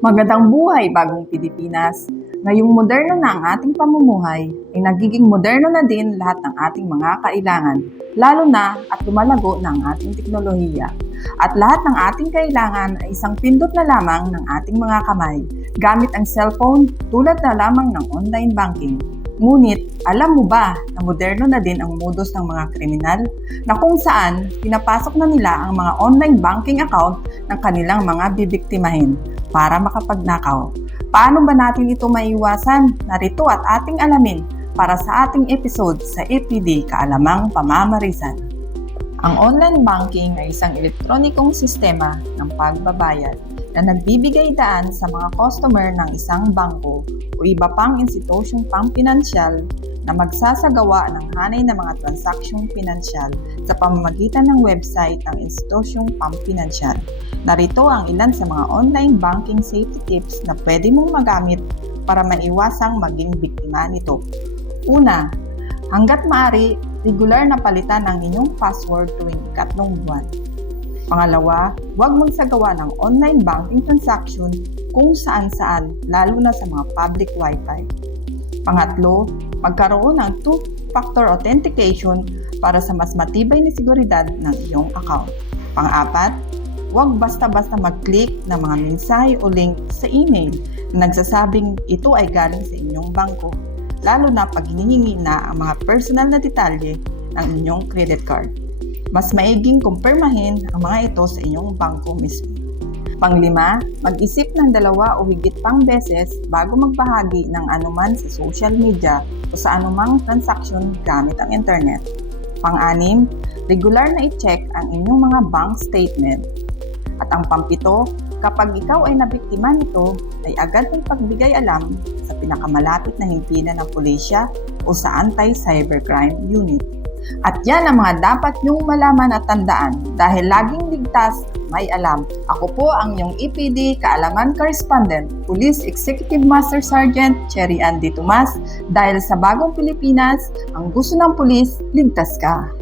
Magandang buhay bagong Pilipinas. Ngayong moderno na ang ating pamumuhay, ay nagiging moderno na din lahat ng ating mga kailangan, lalo na at lumalago na ang ating teknolohiya. At lahat ng ating kailangan ay isang pindot na lamang ng ating mga kamay, gamit ang cellphone tulad na lamang ng online banking. Ngunit, alam mo ba na moderno na din ang modus ng mga kriminal? Na kung saan, pinapasok na nila ang mga online banking account ng kanilang mga bibiktimahin para makapagnakaw. Paano ba natin ito maiwasan? Narito at ating alamin para sa ating episode sa APD Kaalamang Pamamarisan. Ang online banking ay isang elektronikong sistema ng pagbabayad na nagbibigay daan sa mga customer ng isang bangko o iba pang institusyong pampinansyal na magsasagawa ng hanay ng mga transaksyon pinansyal sa pamamagitan ng website ng institusyong pampinansyal. Narito ang ilan sa mga online banking safety tips na pwede mong magamit para maiwasang maging biktima nito. Una, hanggat maaari, regular na palitan ang inyong password tuwing ikatlong buwan. Pangalawa, huwag mong sagawa ng online banking transaction kung saan-saan, lalo na sa mga public wifi. Pangatlo, magkaroon ng two-factor authentication para sa mas matibay na seguridad ng iyong account. Pang-apat, huwag basta-basta mag-click ng mga mensahe o link sa email na nagsasabing ito ay galing sa inyong bangko, lalo na pag hinihingi na ang mga personal na detalye ng inyong credit card. Mas maiging kumpirmahin ang mga ito sa inyong bangko mismo. Panglima, mag-isip ng dalawa o higit pang beses bago magbahagi ng anuman sa social media o sa anumang transaksyon gamit ang internet. Pang-anim, regular na i-check ang inyong mga bank statement. At ang pampito, kapag ikaw ay nabiktima nito, ay agad mong pagbigay alam sa pinakamalapit na himpilan ng pulisya o sa Anti-Cybercrime Unit. At yan ang mga dapat niyong malaman at tandaan dahil laging ligtas may alam. Ako po ang inyong EPD Kaalaman Correspondent, Police Executive Master Sergeant Cherry Andy Tomas dahil sa bagong Pilipinas, ang gusto ng pulis, ligtas ka.